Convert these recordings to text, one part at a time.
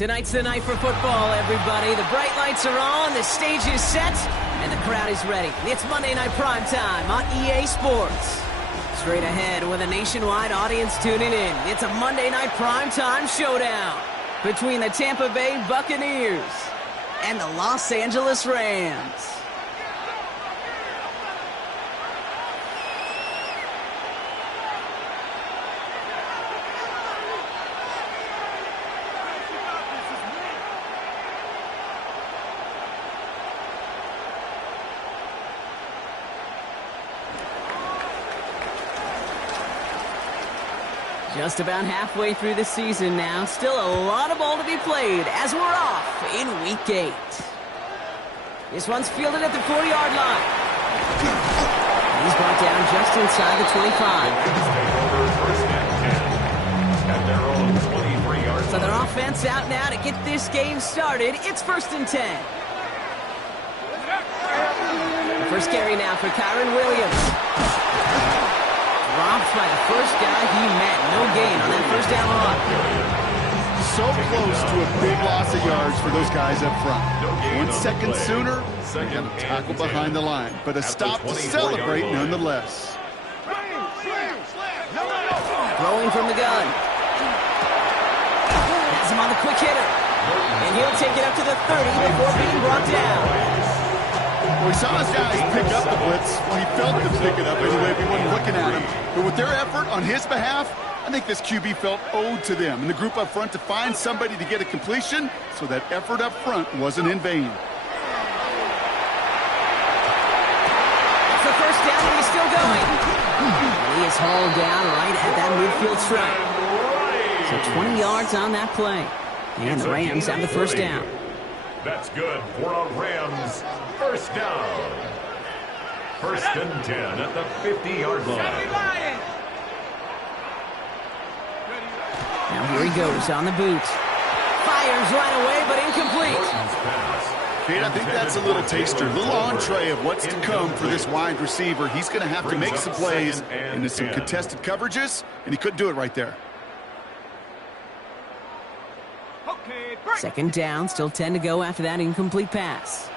Tonight's the night for football, everybody. The bright lights are on, the stage is set, and the crowd is ready. It's Monday Night Primetime on EA Sports. Straight ahead with a nationwide audience tuning in. It's a Monday Night Primetime showdown between the Tampa Bay Buccaneers and the Los Angeles Rams. Just about halfway through the season now. Still a lot of ball to be played as we're off in Week 8. This one's fielded at the 40-yard line. He's brought down just inside the 25. So their offense out now to get this game started. It's 1st and 10. The first carry now for Kyron Williams. Dropped by the first guy he met. No gain on that first down run. So close to a big loss of yards for those guys up front. 1 second sooner, they got a tackle behind the line. But a stop to celebrate nonetheless. Throwing from the gun. Has him on the quick hitter. And he'll take it up to the 30 before being brought down. Well, we saw his guys pick up the blitz. Well, he felt them pick it up anyway if he wasn't looking at him. But with their effort on his behalf, I think this QB felt owed to them and the group up front to find somebody to get a completion, so that effort up front wasn't in vain. It's the first down and he's still going. He is hauled down right at that midfield stripe. So 20 yards on that play. And the Rams have the first down. That's good for a Rams first down. 1st and 10 at the 50-yard line. Now here he goes on the boot. Fires right away, but incomplete. Kate, I think that's a little taster, a little entree of what's to come for this wide receiver. He's going to have to make some plays into some contested coverages, and he couldn't do it right there. 2nd down, still 10 to go after that incomplete pass.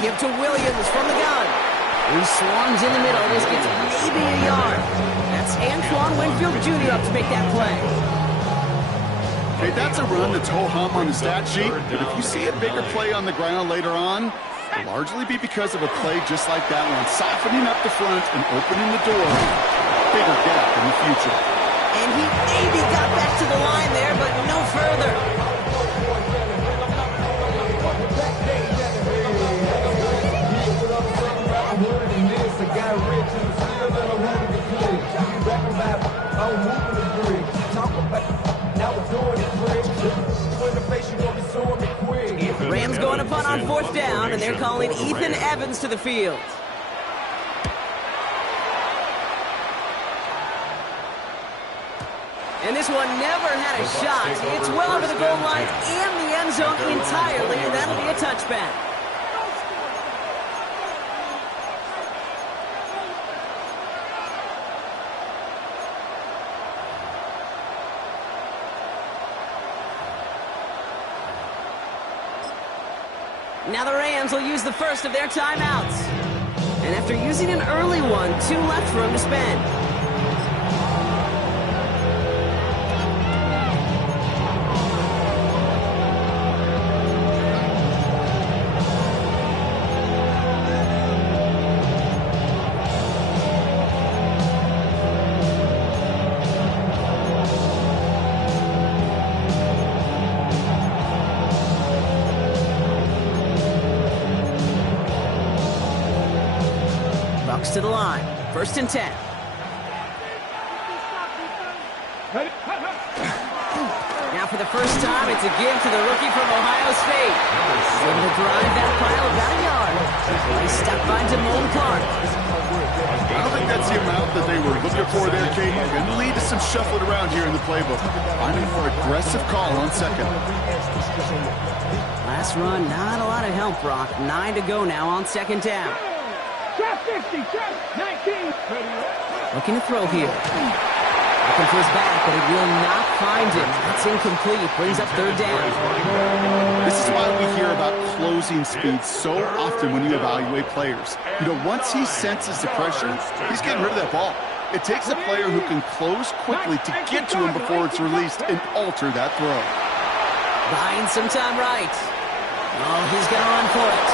Give to Williams from the gun. He swarms in the middle. This gets maybe a yard. That's Antoine Winfield Jr. up to make that play. Hey, that's a run that's ho-hum on the stat sheet, but if you see a bigger play on the ground later on, it'll largely be because of a play just like that one, softening up the front and opening the door. Bigger gap in the future. And he maybe got back to the line there, but no further. Rams going to punt on 4th down, and they're calling Ethan Evans to the field. And this one never had a shot. It's well over the goal line and the end zone entirely, and that'll be a touchback. Now the Rams will use the first of their timeouts. And after using an early one, 2 left for him to spend. To the line. 1st and 10. Now for the first time, it's a give to the rookie from Ohio State. He's able to drive that pile about a yard. He's stopped by Damone Clark. I don't think that's the amount that they were looking for there, Kate. Going to lead to some shuffling around here in the playbook. Finding a more aggressive call on 2nd. Last run, not a lot of help, Brock. 9 to go now on 2nd down. 50, 19. Looking to throw here. Looking for his back, but he will not find him. That's incomplete. Brings up third down. This is why we hear about closing speed so often when you evaluate players. You know, once he senses the pressure, he's getting rid of that ball. It takes a player who can close quickly to get to him before it's released and alter that throw. Buying some time right. Oh, he's going to run for it.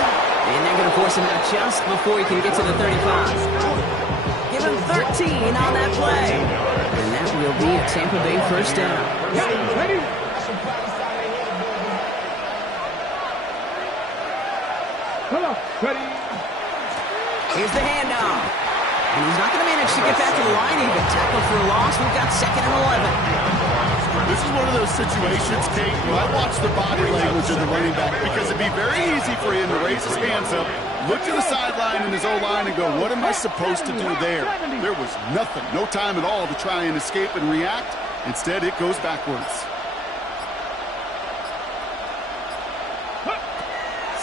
And they're going to force him out just before he can get to the 35. Give him 13 on that play. And that will be a Tampa Bay first down. Here's the handoff. And he's not going to manage to get back to the line even. Tackle for a loss. We've got 2nd and 11. This is one of those situations, Kate, where I watch the body language of the running back because it'd be very easy for him to raise his hands up, look to the sideline in his O-line and go, what am I supposed to do there? There was nothing, no time at all to try and escape and react. Instead, it goes backwards.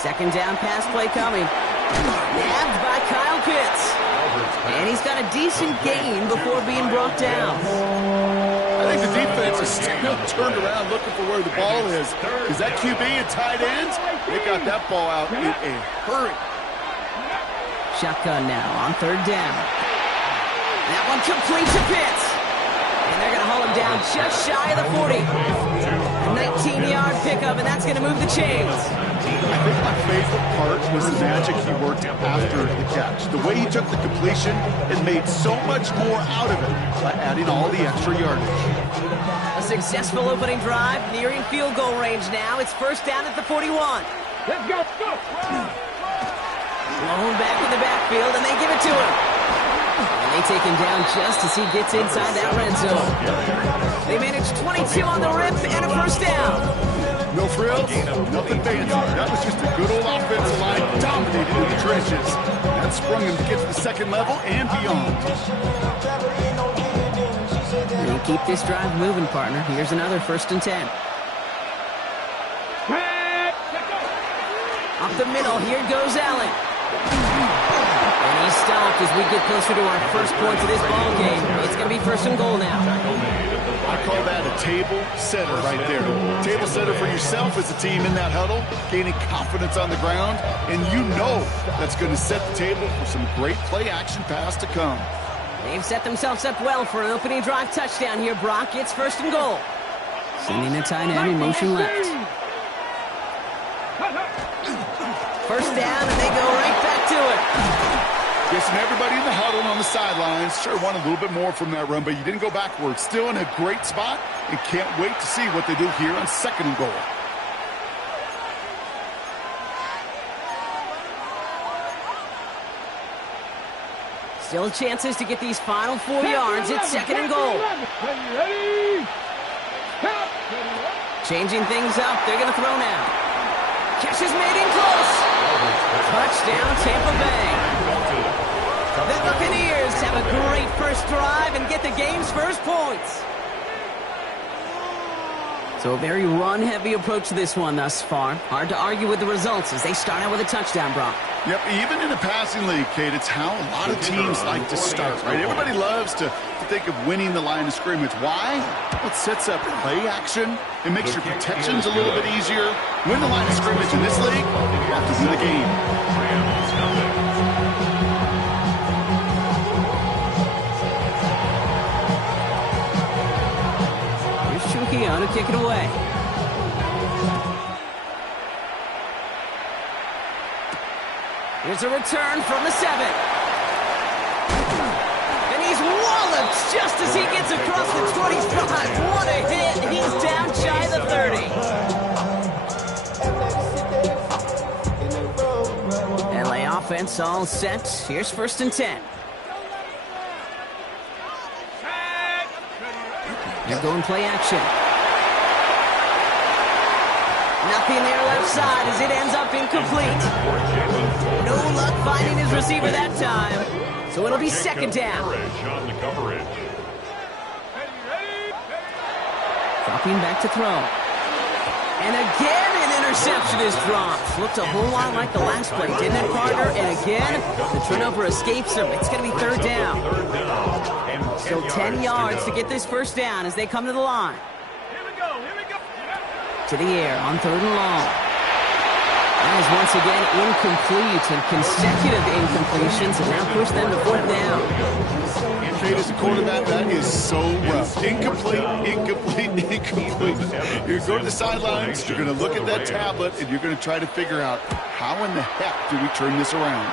2nd down pass play coming. Nabbed by Kyle Pitts. And he's got a decent gain before being brought down. I think the defense is still turned around looking for where the ball is. Because that QB and tight ends, they got that ball out in a hurry. Shotgun now on 3rd down. That one complete to Pitts. And they're going to haul him down just shy of the 40. A 19-yard pickup, and that's going to move the chains. I think my favorite part was the magic he worked after the catch. The way he took the completion and made so much more out of it by adding all the extra yardage. A successful opening drive, nearing field goal range now. It's 1st down at the 41. Let's go. Blown back in the backfield, and they give it to him. And they take him down just as he gets inside that red zone. They manage 22 on the rip and a 1st down. No frills, nothing fancy. That was just a good old offensive line dominated in the trenches. That sprung him to get to the 2nd level and beyond. And keep this drive moving, partner. Here's another 1st and 10. Up the middle, here goes Allen. And he's stopped as we get closer to our first points of this ball game. It's going to be 1st and goal now. I call that a table setter right there. Table setter for yourself as a team in that huddle, gaining confidence on the ground, and you know that's going to set the table for some great play-action pass to come. They've set themselves up well for an opening drive touchdown here, Brock. It's 1st and goal. Sending a tight end in motion left. 1st down, and they go right back to it. Guessing everybody in the huddle and on the sidelines sure wanted a little bit more from that run, but you didn't go backwards. Still in a great spot, and can't wait to see what they do here on 2nd and goal. Still chances to get these final 4 yards. It's 2nd and goal. Changing things up. They're going to throw now. Catch is made in close. Touchdown, Tampa Bay. The Buccaneers have a great first drive and get the game's first points. So a very run-heavy approach to this one thus far. Hard to argue with the results as they start out with a touchdown, Brock. Yep, even in a passing league, Kate, it's how a lot of teams like to start, right? Everybody loves to think of winning the line of scrimmage. Why? Well, it sets up play action. It makes your protections a little bit easier. Win the line of scrimmage in this league, you have to win the game. To kick it away. Here's a return from the 7. And he's walloped just as he gets across the 25. What a hit. He's down shy of the 30. LA offense all set. Here's 1st and 10. They're going play action. Nothing there left side as it ends up incomplete. No luck finding his receiver that time. So it'll be 2nd down. Dropping back to throw. And again an interception is dropped. Looked a whole lot like the last play, didn't it, partner? And again, the turnover escapes him. It's going to be 3rd down. Still 10 yards to get this first down as they come to the line. Here we go. To the air on 3rd and long. That is once again incomplete, and consecutive incompletions have now pushed them to 4th down. Kate, as a quarterback, that is so rough. Incomplete. You're going to the sidelines, you're going to look at that tablet, and you're going to try to figure out how in the heck do we turn this around.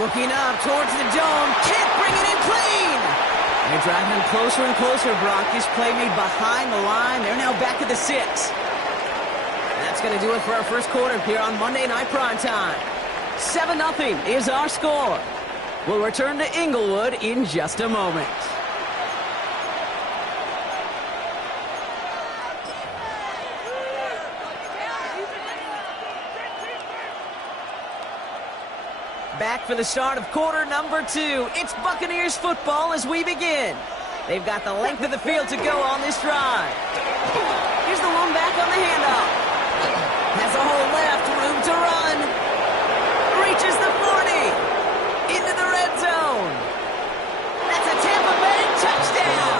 Looking up towards the dome. Can't bring it in clean. They're driving closer and closer, Brock. This play made behind the line. They're now back at the 6. That's going to do it for our first quarter here on Monday Night Primetime. 7-0 is our score. We'll return to Inglewood in just a moment. Back for the start of quarter number 2. It's Buccaneers football as we begin. They've got the length of the field to go on this drive. Here's the one back on the handoff. Has a hole left, room to run. Reaches the 40. Into the red zone. That's a Tampa Bay touchdown.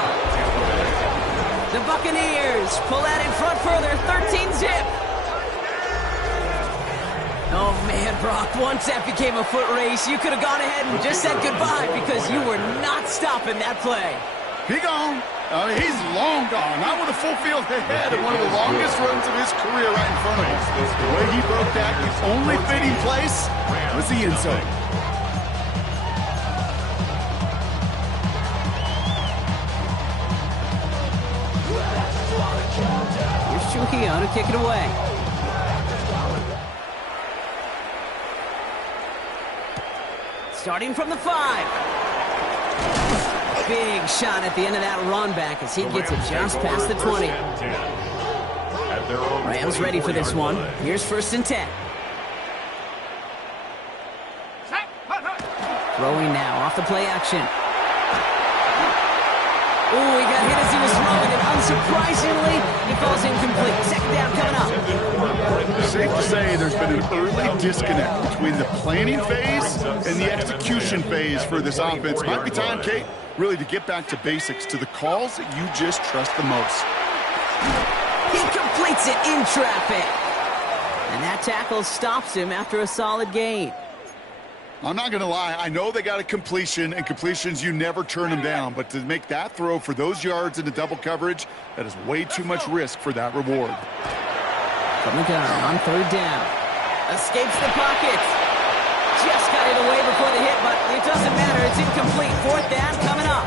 The Buccaneers pull that in front further, 13-zip. Oh, man, Brock, once that became a foot race, you could have gone ahead and just said goodbye because you were not stopping that play. He gone. He's long gone. Not with a full field ahead and one of the longest runs of his career right in front of him. The way he broke that, the only fitting place was the end zone. Here's Trujillo to kick it away. Starting from the 5. Big shot at the end of that run back as he gets it just past the 20. Rams ready for this one. Here's 1st and 10. Throwing now off the play action. Ooh, he got hit as he was throwing, and unsurprisingly, he falls incomplete. 2nd down coming up. Safe to say there's been an early disconnect between the planning phase and the execution phase for this offense. Might be time, Kate, really to get back to basics, to the calls that you just trust the most. He completes it in traffic. And that tackle stops him after a solid gain. I'm not going to lie. I know they got a completion, and completions, you never turn them down. But to make that throw for those yards into double coverage, that is way too much risk for that reward. From the gun on 3rd down. Escapes the pocket. Just got it away before the hit, but it doesn't matter. It's incomplete. 4th down coming up.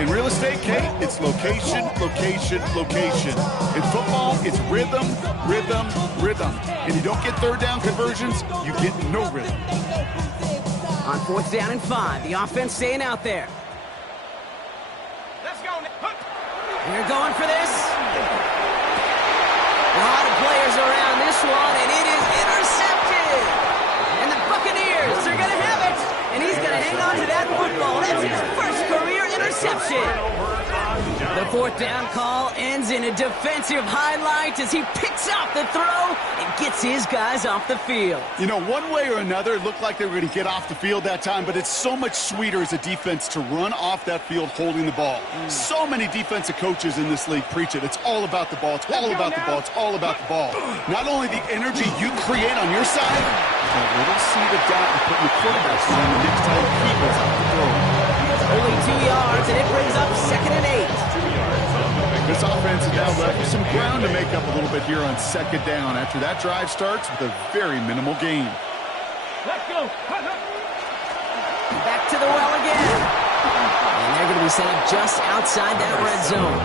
In real estate, Kate, it's location, location, location. In football, it's rhythm, rhythm, rhythm. And you don't get 3rd down conversions, you get no rhythm. On 4th down and 5, the offense staying out there. Let's go. We're going for this. A lot of players around this one, and it is intercepted. And the Buccaneers are going to have it. And he's going to hang on to that football. That's his first career interception. The 4th down call ends in a defensive highlight as he picks out the throw and gets his guys off the field. You know, one way or another, it looked like they were going to get off the field that time, but it's so much sweeter as a defense to run off that field holding the ball. So many defensive coaches in this league preach it. It's all about the ball. It's all about the ball. It's all about the ball. Not only the energy you create on your side, but a little seed of doubt you put in the quarterback's mind the next time he goes out to throw. Only 2 yards, and it brings up 2nd and 8. This offense is now left with some ground to make up a little bit here on 2nd down after that drive starts with a very minimal gain. Let's go. Back to the well again. And they're going to be set up just outside that red zone.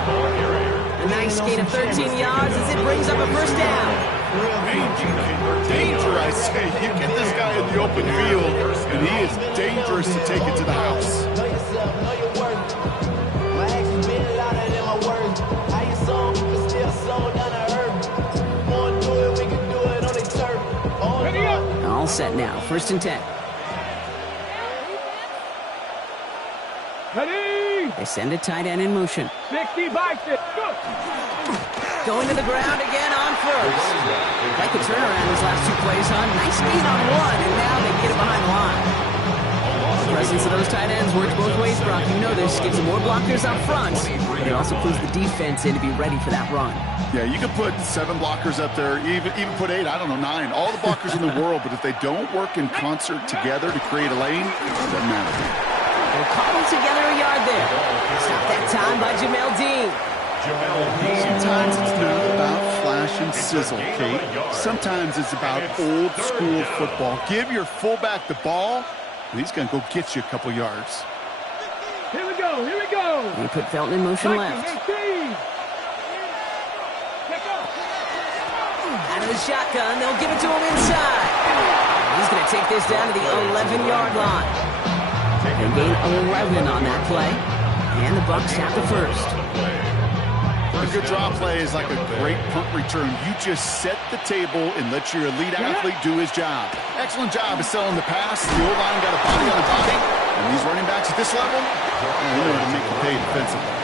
A nice gain of 13 yards as it brings up a 1st down. Danger, I say. You get this guy in the open field, and he is dangerous to take it to the house. All set now. 1st and 10. Ready? They send a tight end in motion. 60 bikes it. Go. Going to the ground again on 1st. Like a turnaround his last 2 plays, huh? Nice gain on 1, and now they get it behind the line. presence of those tight ends works both ways, Brock. You know this. Gives them more blockers up front, but it also clues the defense in to be ready for that run. Yeah, you could put 7 blockers up there, even put 8, I don't know, 9. All the blockers in the world, but if they don't work in concert together to create a lane, it doesn't matter. They're cobbled together a yard there. Stop that time by Jamel Dean. Sometimes it's not about flash and sizzle, Kate. Sometimes it's about old school football. Give your fullback the ball, and he's going to go get you a couple yards. Here we go, here we go. They put Felton in motion left. Out of the shotgun, they'll give it to him inside. He's going to take this down to the 11-yard line. They gain 11 on that play, and the Bucs have the first. A good draw play is like a great punt return. You just set the table and let your elite athlete do his job. Excellent job of selling the pass. The O-line got a body on a body. And these running backs at this level, they know how to make you pay defensively.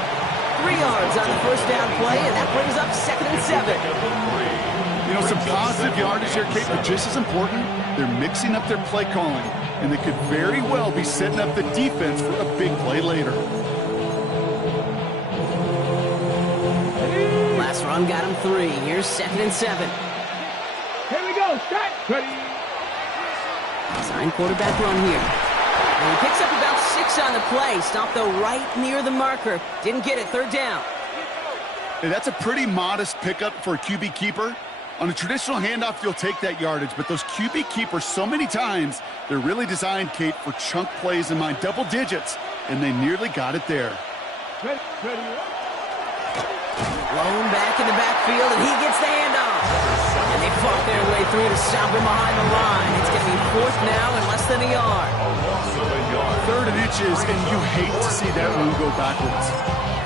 3 yards on the first down play, and that brings up 2nd and 7. You know, some positive yardage here, Kate, but just as important, they're mixing up their play calling. And they could very well be setting up the defense for a big play later. Last run got him 3. Here's 2nd and 7. Here we go, set, ready. Sign quarterback run here. And he picks up about 6 on the play. Stopped, though, right near the marker. Didn't get it. 3rd down. Hey, that's a pretty modest pickup for a QB keeper. On a traditional handoff, you'll take that yardage, but those QB keepers, so many times, they're really designed, Kate, for chunk plays in mind, double digits, and they nearly got it there. Ready. Blown back in the backfield, and he gets the handoff. And they fought their way through to stop him behind the line. It's going to be 4th now and less than a yard. 3rd and inches, and you hate to see that run go backwards.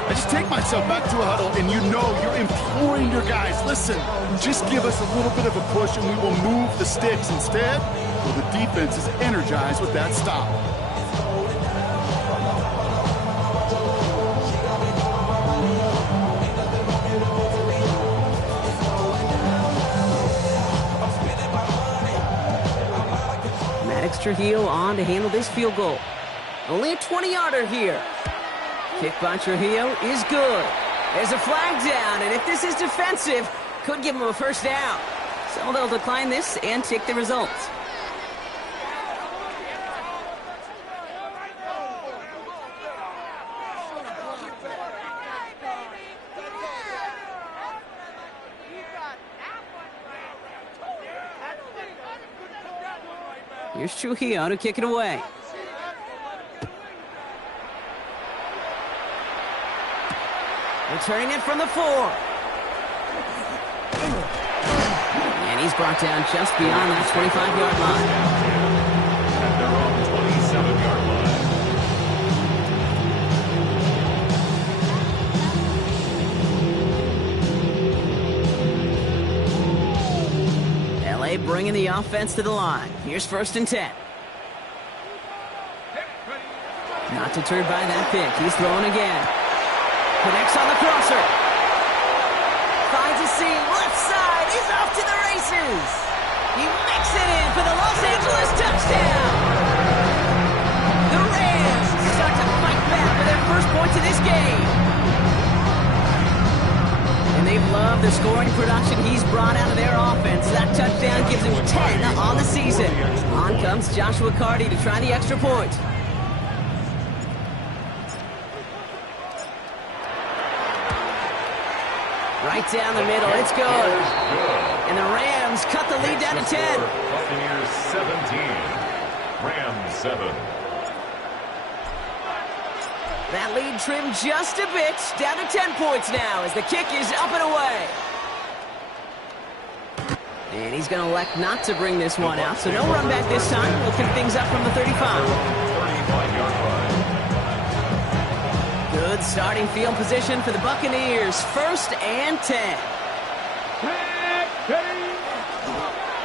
I just take myself back to a huddle, and you know you're imploring your guys, listen, just give us a little bit of a push, and we will move the sticks instead. Well, the defense is energized with that stop. Trujillo on to handle this field goal. Only a 20-yarder here. Kick by Trujillo is good. There's a flag down, and if this is defensive, could give him a first down. So they'll decline this and take the results. Here's Trujillo to kick it away. Returning it from the 4. And he's brought down just beyond that 25-yard line. At their own 27-yard line. LA bringing the offense to the line. Here's 1st and 10. Not deterred by that pick. He's throwing again. Connects on the crosser. Finds a seam. Left side. He's off to the races. He makes it in for the Los Angeles touchdown. The Rams start to fight back for their first points of this game. And they've loved the scoring production he's brought out of their offense. That touchdown gives him 10 on the season. On comes Joshua Carty to try the extra point. Right down the middle, it's good. And the Rams cut the lead down to 10. Buccaneers 17, Rams 7. That lead trimmed just a bit, down to 10 points now as the kick is up and away. And he's going to elect not to bring this one out, so no run back this time. We'll pick things up from the 35. 35-yard line. Good starting field position for the Buccaneers. 1st and 10.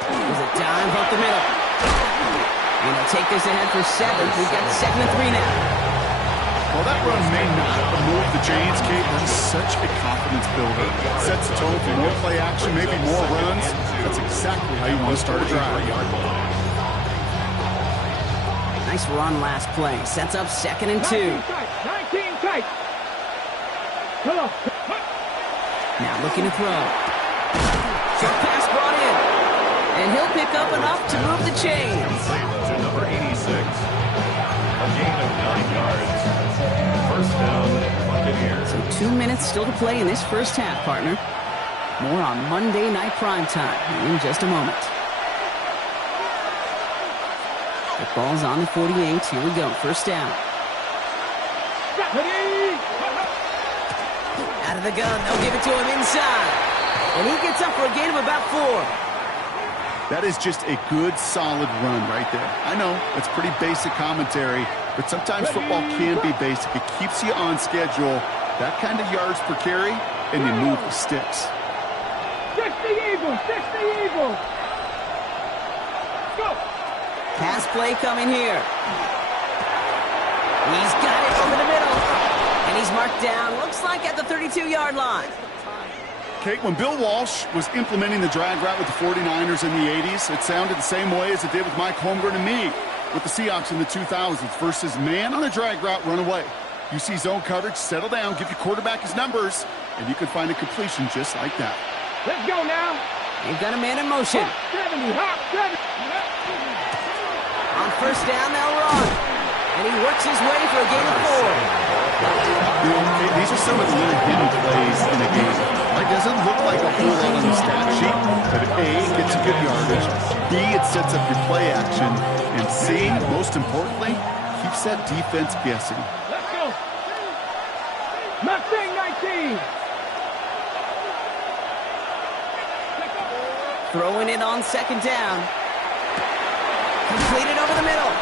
There's a dive up the middle. And he'll take this ahead for 7. We've got 2nd and 3 now. Well, that run may not move the chains, Kate. That is such a confidence builder. Sets the tone for more play action, maybe more runs. That's exactly how you want to start a drive. Nice run last play. Sets up 2nd and 2. 19 tight. Come on. Now looking to throw. Short pass brought in. And he'll pick up enough to move the chains. To number 86. A gain of 9 yards. First down, Buccaneers. So 2 minutes still to play in this first half, partner. More on Monday Night Primetime in just a moment. The ball's on the 48. Here we go. First down. Out of the gun. They'll give it to him inside. And he gets up for a gain of about 4. That is just a good, solid run right there. I know, it's pretty basic commentary, but sometimes football can be basic. It keeps you on schedule. That kind of yards per carry, and you move the sticks. 60 Eagles. Go. Pass play coming here. He's got it over the middle. And he's marked down, looks like at the 32-yard line. Kate, when Bill Walsh was implementing the drag route with the 49ers in the 80s, it sounded the same way as it did with Mike Holmgren and me with the Seahawks in the 2000s versus man on a drag route, run away. You see zone coverage, settle down, give your quarterback his numbers, and you can find a completion just like that. Let's go now. They've got a man in motion. 70. On first down, they'll run. And he works his way for a gain of 4. You know, these are some of the little hidden plays in a game. It doesn't look like a whole lot on the stat sheet, but A, gets you good yardage, B, it sets up your play action, and C, most importantly, keeps that defense guessing. Let's go. Mustang 19. Throwing it on second down. Completed over the middle.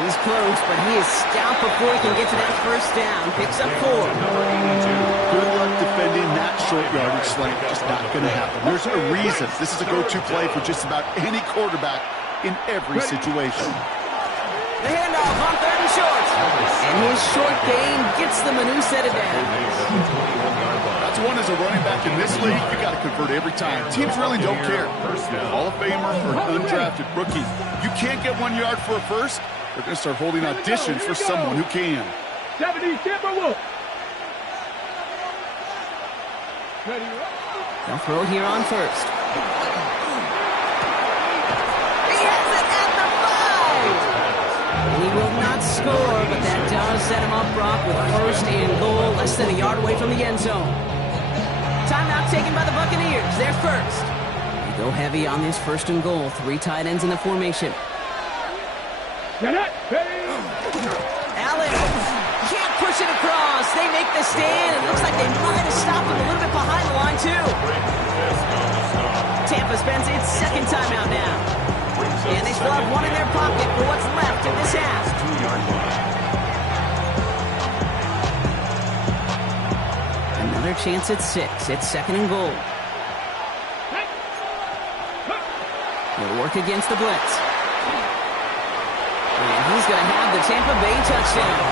He's close, but he is stout before he can get to that first down. Picks up 4. Good luck defending that short yardage slant. Just not going to happen. There's a reason. This is a go-to play for just about any quarterback in every situation. The handoff on 3rd and short. And his short gain gets them a new set of downs. That's one as a running back in this league, you got to convert every time. Teams really don't care. Hall of Famer or an undrafted rookie. You can't get 1 yard for a first. They're going to start holding auditions for someone who can. 70 Timberwolves. They'll throw here on first. He has it at the 5! He will not score, but that does set him up, Brock, with first and goal, less than a yard away from the end zone. Timeout taken by the Buccaneers. They're first. They go heavy on this first and goal. 3 tight ends in the formation. Allen can't push it across. They make the stand. It looks like they might have stopped him a little bit behind the line, too. Tampa spends its second timeout now. And they still have one in their pocket for what's left in this half. Another chance at 6. It's 2nd and goal. They'll work against the blitz. And he's going to have the Tampa Bay touchdown.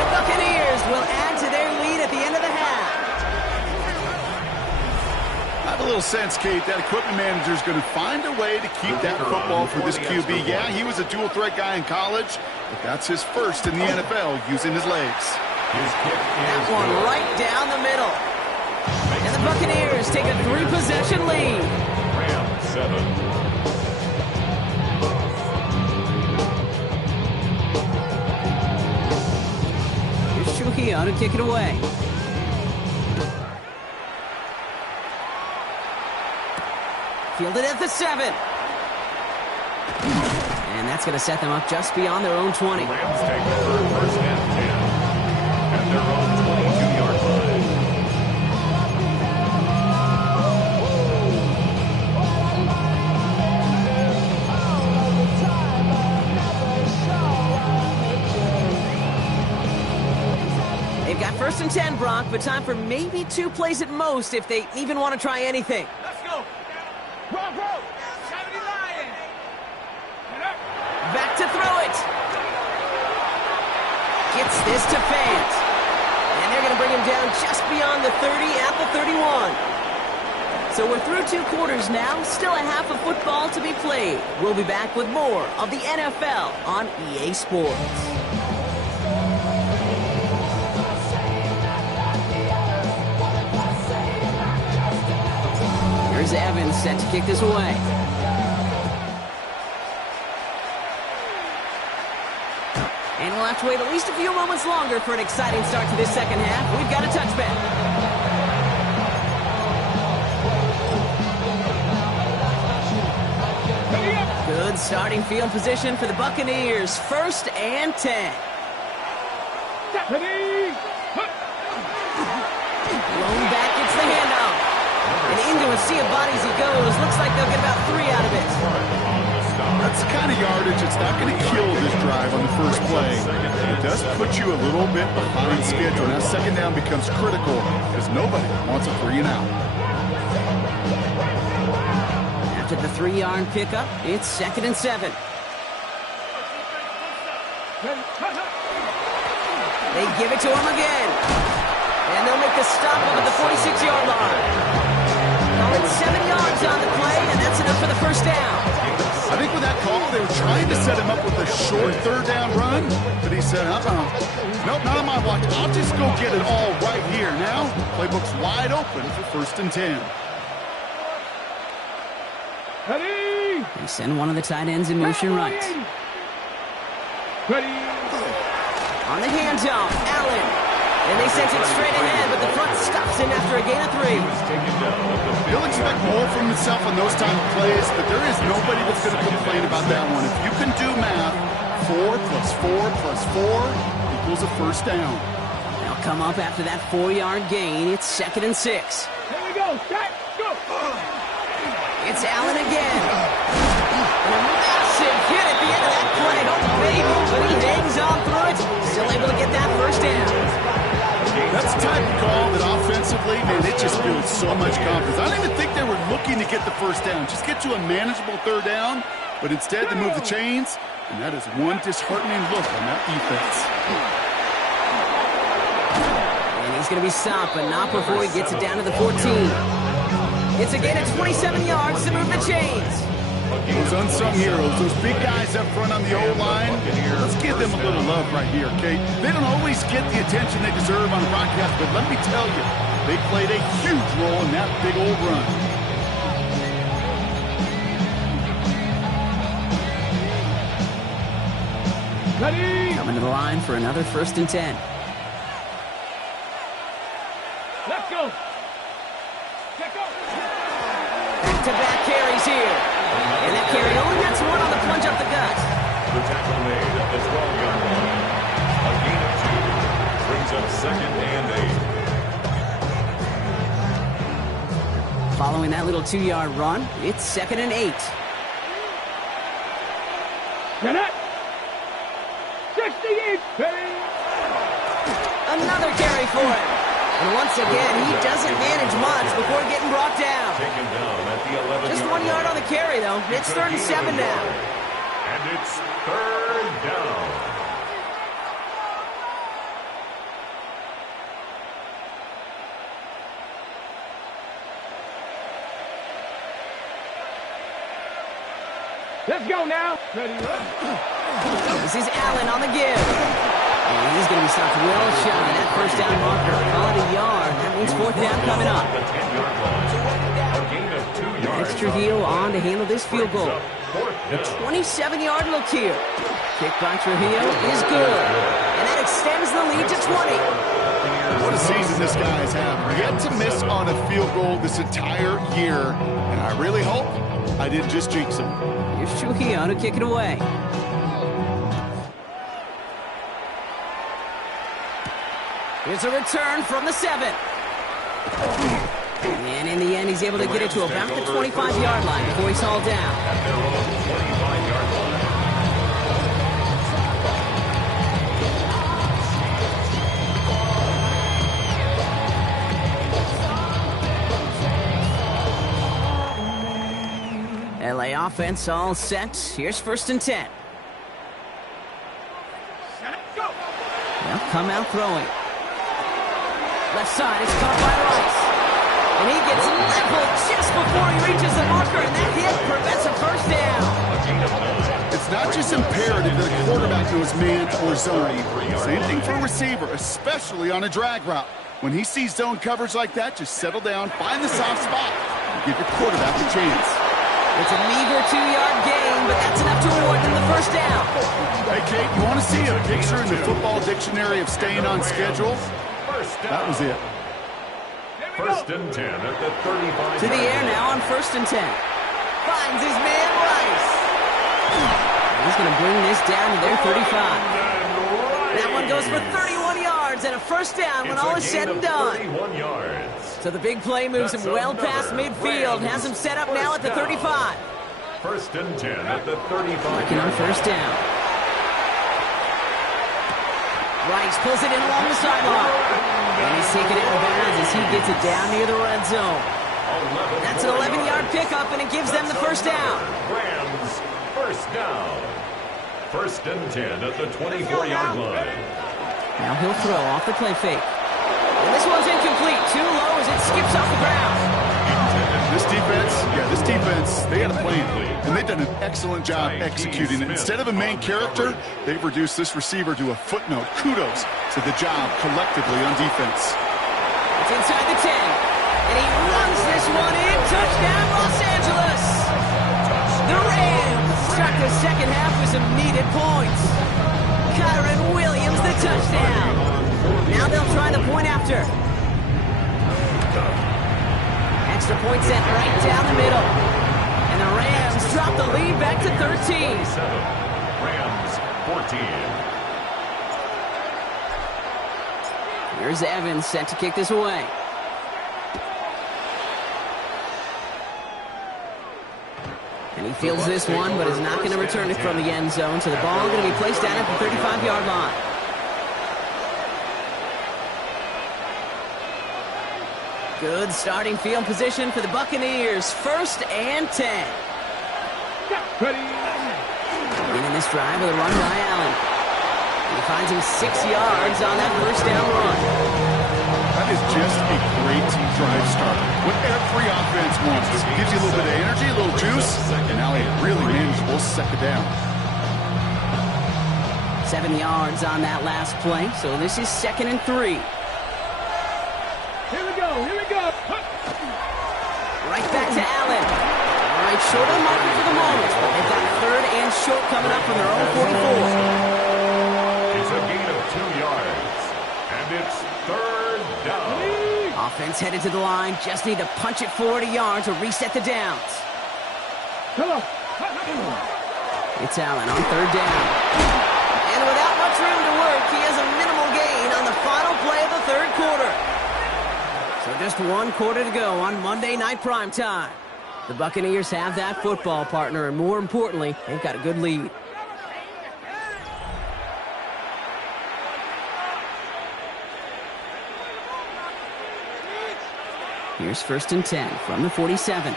The Buccaneers will add to their lead at the end of the half. I have a little sense, Kate, that equipment manager is going to find a way to keep that football for this QB. Yeah, he was a dual-threat guy in college, but that's his first in the NFL using his legs. That one right down the middle. And the Buccaneers take a 3-possession lead. Rams 7. Trujillo to kick it away. Fielded at the 7. And that's going to set them up just beyond their own 20. Rams take over first and 10 at their own 22-yard line. They've got first and 10, Brock, but time for maybe 2 plays at most if they even want to try anything. Let's go. Bravo. 79. Back to throw it. Gets this to Fant. And they're going to bring him down just beyond the 30 at the 31. So we're through 2 quarters now, still a half of football to be played. We'll be back with more of the NFL on EA Sports. Here's Evans set to kick this away. And we'll have to wait at least a few moments longer for an exciting start to this second half. We've got a touchback. Good starting field position for the Buccaneers. 1st and 10. Blown back gets the handoff. And into a sea of bodies he goes. Looks like they'll get about 3 out of it. That's the kind of yardage that's not going to kill this drive on the first play. It does put you a little bit behind schedule. Now second down becomes critical because nobody wants a 3 and out. After the 3-yard pickup, it's 2nd and 7. They give it to him again. And they'll make the stop up at the 46-yard line. Call it 7 yards on the play, and that's enough for the first down. I think with that call, they were trying to set him up with a short 3rd down run, but he said, nope, not on my watch. I'll just go get it all right here. Now, playbook's wide open for 1st and 10. Ready? They send one of the tight ends in motion right. Ready? On the handoff, Allen. And they sent it straight ahead, but the front stops him after a gain of 3. He'll expect more from himself on those type of plays, but there is nobody that's going to complain about that one. If you can do math, 4 plus 4 plus 4 equals a first down. They'll come up after that 4-yard gain. It's 2nd and 6. Here we go. Set. Go. It's Allen again. And a massive hit at the end of that play. Oh, baby. But he hangs on through it. Still able to get that first down. That's the type of call that offensively, man, it just builds so much confidence. I don't even think they were looking to get the first down. Just get to a manageable 3rd down, but instead they move the chains, and that is one disheartening look on that defense. And he's going to be stopped, but not before he gets it down to the 14. It's a gain of 27 yards to move the chains. Those unsung heroes, those big guys up front on the O-line, let's give them a little love right here, okay? They don't always get the attention they deserve on the broadcast, but let me tell you, they played a huge role in that big old run. Ready? Coming to the line for another 1st and 10. Let's go. Check go. Back-to-back carries here. And that carry only gets 1 on the plunge up the gut. The tackle made at the 12-yard line. A gain of 2 brings up 2nd and 8. Following that little 2-yard run, it's 2nd and 8. Get it. 68. Ready? Another carry for him. And once again, he doesn't manage much before getting brought down. Taken down at the 11-yard Just 1 yard on the carry, though. It's 3rd and 7 now. And it's 3rd down. Let's go now. Ready? This is Allen on the give. And he's going to be stopped well shy of that first down marker. Call it a yard. That means 4th down coming up. The 10-yard line. A gain of 2 yards. Extra heel on to handle this field goal. The 27-yard look here. Kick by Trujillo is good. And that extends the lead to 20. What a season this guy has had. Yet to miss on a field goal this entire year. And I really hope I didn't just jinx him. Here's Trujillo to kick it away. Here's a return from the 7. And in the end, he's able to get it to about the 25-yard line before he's hauled down. At their own 25-yard line. LA offense all set. Here's 1st and 10. They'll come out throwing. Left side, it's caught by Rice. And he gets leveled just before he reaches the marker, and that hit prevents a first down. It's not just imperative that a quarterback knows man or zone. Same thing for a receiver, especially on a drag route. When he sees zone coverage like that, just settle down, find the soft spot, and give your quarterback a chance. It's a meager 2-yard gain, but that's enough to award them the first down. Hey, Kate, you want to see a picture in the football dictionary of staying on schedule? That was it. First and 10 at the 35. To the air now on first and 10. Finds his man Rice. He's going to bring this down to their 35. That one goes for 31 yards and a first down when all is said and done. 31 yards. So the big play moves him well past midfield, has him set up now at the 35. First and 10 at the 35. Working on first down. Rice pulls it in along the sideline. And he's taken out of bounds as he gets it down near the red zone. That's an 11-yard pickup, and it gives them the first down. Rams, first down. First and 10 at the 24-yard line. Now he'll throw off the play fake. And this one's incomplete. Too low as it skips off the ground. This defense, they had a plan, and they've done an excellent job executing it. Instead of a main character, they've reduced this receiver to a footnote. Kudos to the job collectively on defense. It's inside the 10, and he runs this one in. Touchdown, Los Angeles. The Rams start the second half with some needed points. Kyron Williams, the touchdown. Now they'll try the point after. Extra point sent right down the middle. And the Rams drop the lead back to 13. Rams, 14. Here's Evans set to kick this away. And he fields this one, but is not going to return it from the end zone. So the ball going to be placed down at the 35-yard line. Good starting field position for the Buccaneers. First and 10. Beginning this drive with a run by Allen. He finds him 6 yards on that first down run. That is just a great drive start. What every offense wants. It gives you a little bit of energy, a little juice, and now a really manageable second down. 7 yards on that last play, so this is 2nd and 3. Here we go. Right back to Allen. All right, short of the marker for the moment, but they've got 3rd and short coming up from their own 44. It's a gain of 2 yards, and it's 3rd down. Offense headed to the line, just need to punch it 40 yards or reset the downs. Come on. It's Allen on 3rd down. And without much room to work, he has a minimal gain on the final play of the 3rd quarter. So just 1 quarter to go on Monday Night Primetime. The Buccaneers have that football partner, and more importantly, they've got a good lead. Here's 1st and 10 from the 47.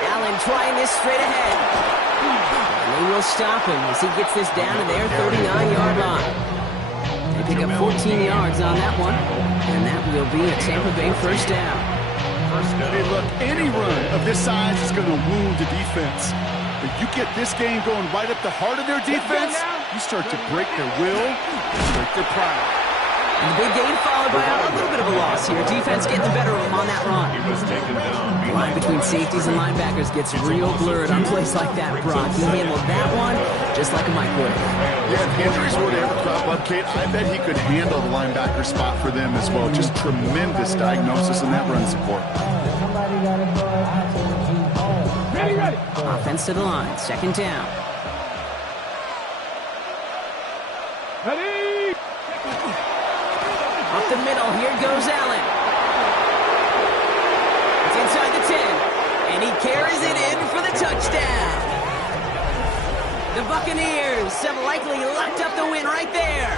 Allen trying this straight ahead. And they will stop him as he gets this down to their 39-yard line. They pick up 14 yards on that one, and that will be a Tampa Bay first down. Hey, look, any run of this size is going to wound the defense. If you get this game going right up the heart of their defense, you start to break their will, break their pride. And the big gain followed by a little bit of a loss here. Defense getting the better of them on that run. He was taken down. The line between safeties and linebackers gets real blurred on plays like that, Brock. He handled that one just like a microwave. Yeah, if injuries were to ever crop up, Kate, I bet he could handle the linebacker spot for them as well. Just tremendous diagnosis in that run support. Ready. Offense to the line, 2nd down. Ready. Up the middle, here goes Allen. It's inside the 10, and he carries it in for the touchdown. The Buccaneers have likely locked up the win right there.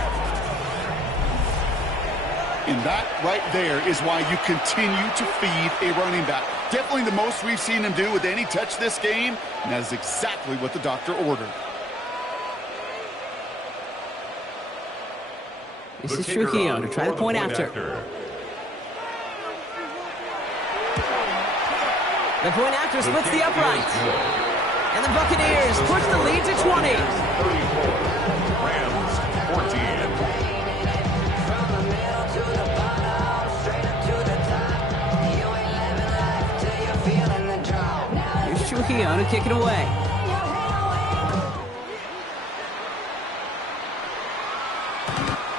And that right there is why you continue to feed a running back. Definitely the most we've seen him do with any touch this game, and that is exactly what the doctor ordered. This is Trujillo to try the point after. The point after splits the uprights. And the Buccaneers push the lead to 20. 34. Rams 14. Here's Trujillo to kick it away.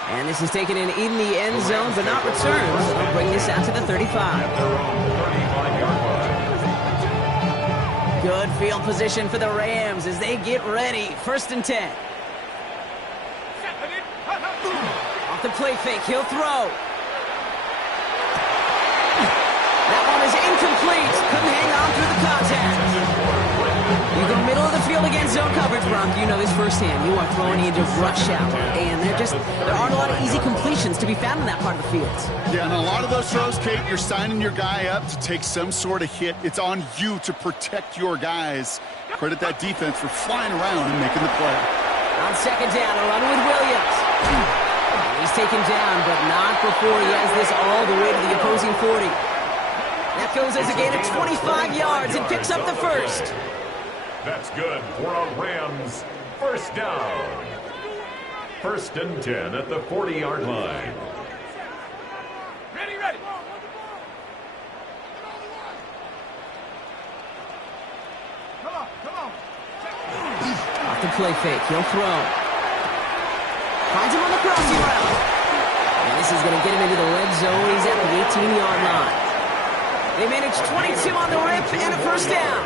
And this is taken in the end zone, but not returned. So they'll bring this out to the 35. At their own 35-yard line. Good field position for the Rams as they get ready. 1st and 10. Off the play fake, he'll throw. That one is incomplete. Couldn't hang on through the contact. You go middle of the field against zone coverage, Bronk. You know this firsthand. You are throwing into rush hour, and there aren't a lot of easy completions to be found in that part of the field. Yeah, and a lot of those throws, Kate, you're signing your guy up to take some sort of hit. It's on you to protect your guys. Credit that defense for flying around and making the play. On 2nd down, a run with Williams. He's taken down, but not before he has this all the way to the opposing 40. That goes as a gain of 25 yards and picks up the first. That's good for a Rams 1st down. 1st and 10 at the 40-yard line. Ready. Come on. Off the play fake, he'll throw. Finds him on the crossing route. And this is going to get him into the red zone. He's at the 18-yard line. They managed 22 on the rip and a 1st down.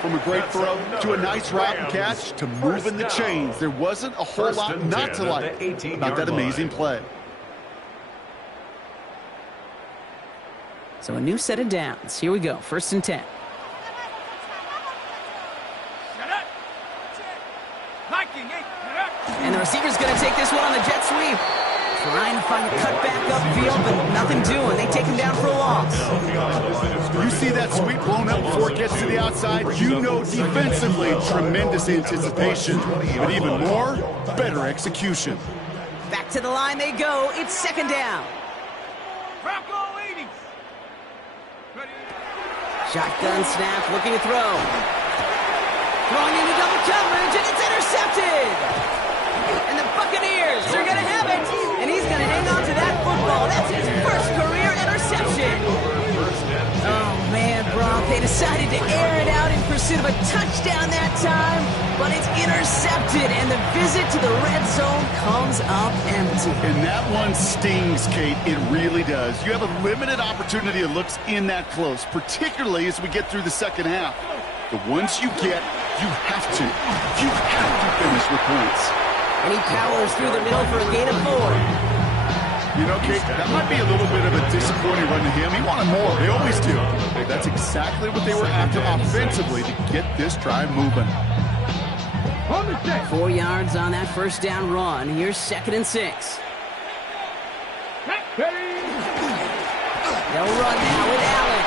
From a great throw to a nice route and catch to moving the chains. There wasn't a whole lot not to like about that amazing play. So a new set of downs. Here we go, 1st and 10. And the receiver's going to take this one on the jet sweep. Trying to find a cut back upfield, but nothing doing. They take him down for a loss. You see that sweep blown up before it gets to the outside, you know defensively, tremendous anticipation. But even more, better execution. Back to the line they go. It's 2nd down. Shotgun snap, looking to throw. Throwing into double coverage, and it's intercepted. And the Buccaneers are going to have it. And he's going to hang on to that football. That's his 1st career interception. Oh, man, Bronk. They decided to air it out in pursuit of a touchdown that time, but it's intercepted, and the visit to the red zone comes up empty. And that one stings, Kate. It really does. You have a limited opportunity of looks in that close, particularly as we get through the 2nd half. But once you get, you have to finish with points. And he powers through the middle for a gain of 4. You know, Kate, that might be a little bit of a disappointing run to him. He wanted more. They always do. That's exactly what they were after offensively to get this drive moving. 4 yards on that 1st down run. Here's 2nd and 6. They'll run now with Allen.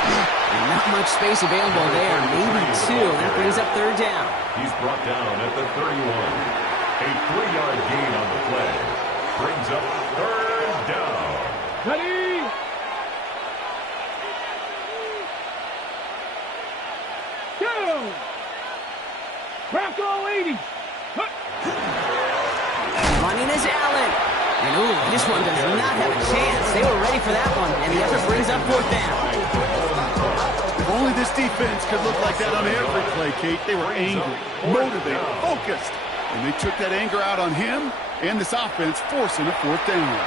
And not much space available there. Maybe 2. That brings up 3rd down. He's brought down at the 31. A 3-yard gain on the play. Brings up 3rd down. Ready. Go. Bronco 80. Running is Allen. And ooh, this one does not have a chance. They were ready for that one. And the effort brings up 4th down. If only this defense could look like that on every play, Kate. They were angry, motivated, focused. And they took that anger out on him and this offense, forcing a 4th down.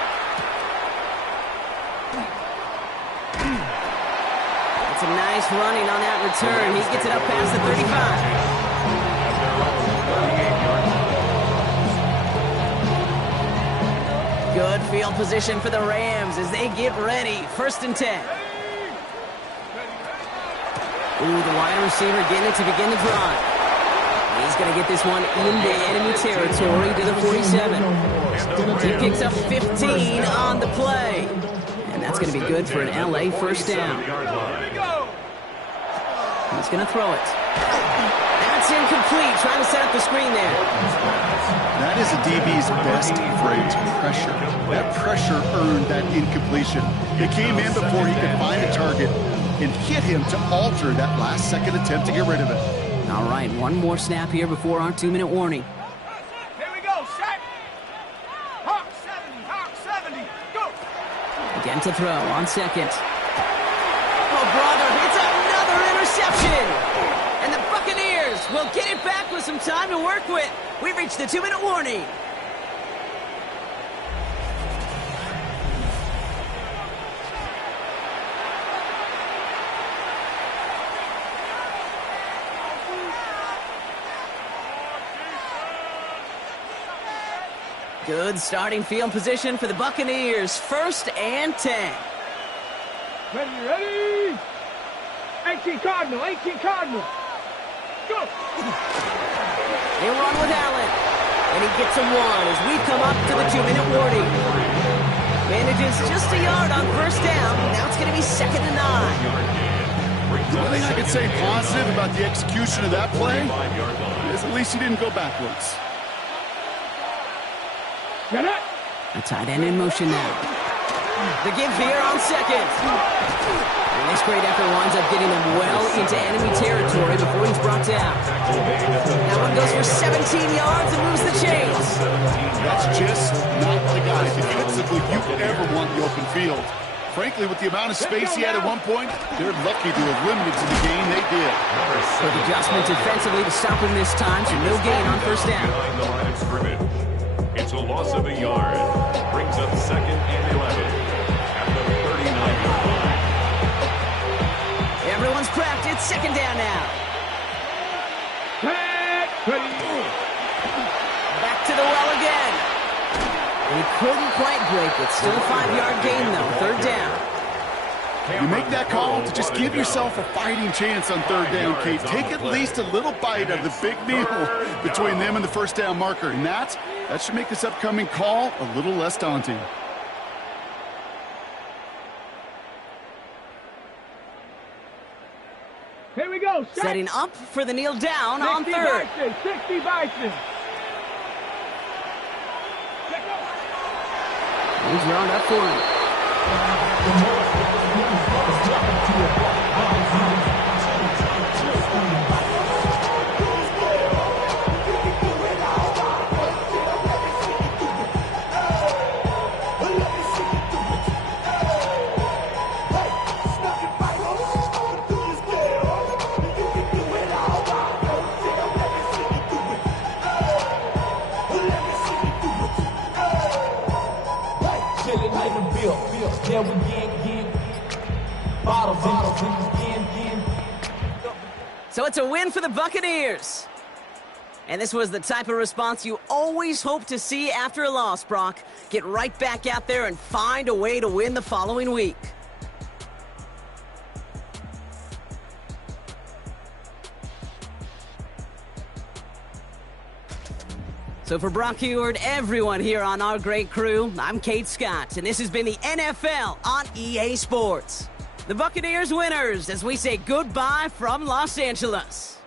It's a nice running on that return. He gets it up past the 35. Good field position for the Rams as they get ready. 1st and 10. Ooh, the wide receiver getting it to begin the drive. He's going to get this one into enemy territory to the 47. He picks up 15 on the play. And that's going to be good for an LA 1st down. He's going to throw it. That's incomplete. Trying to set up the screen there. That is a DB's best trait, pressure. That pressure earned that incompletion. It came in before he could find a target and hit him to alter that last-second attempt to get rid of it. All right, one more snap here before our 2-minute warning. Here we go, set. Hawk 70, go. Again to throw on second. Oh, brother, it's another interception. And the Buccaneers will get it back with some time to work with. We've reached the 2-minute warning. Good starting field position for the Buccaneers. 1st and 10. Ready. 18 Cardinal. Go. They run with Allen. And he gets a 1 as we come up to the 2-minute warning. Manages just a yard on 1st down. Now it's going to be 2nd and 9. The only thing I can say positive about the execution of that play is at least he didn't go backwards. Get it. A tight end in motion now. The give here on second. And this great effort winds up getting them well into enemy territory before he's brought down. That one goes for 17 yards and moves the chains. That's just not the guy defensively you ever want in the open field. Frankly, with the amount of space he had at one point, they're lucky to have limited to the gain they did. Quick adjustment defensively to stop him this time, so no gain on 1st down. It's a loss of a yard. Brings up 2nd and 11 at the 39-yard line. Everyone's prepped. It's 2nd down now. Ready. Back to the well again. And he couldn't quite break it. Still a 5-yard gain, though. 3rd down. You make that call to just give yourself a fighting chance on 3rd down, Kate. Take at least a little bite of the big meal between them and the 1st down marker. And that should make this upcoming call a little less daunting. Here we go, set. Setting up for the kneel down on 3rd. 60 Bison. He's drawn up for him. So it's a win for the Buccaneers. And this was the type of response you always hope to see after a loss, Brock. Get right back out there and find a way to win the following week. So for Brock Heward, everyone here on our great crew, I'm Kate Scott, and this has been the NFL on EA Sports. The Buccaneers winners as we say goodbye from Los Angeles.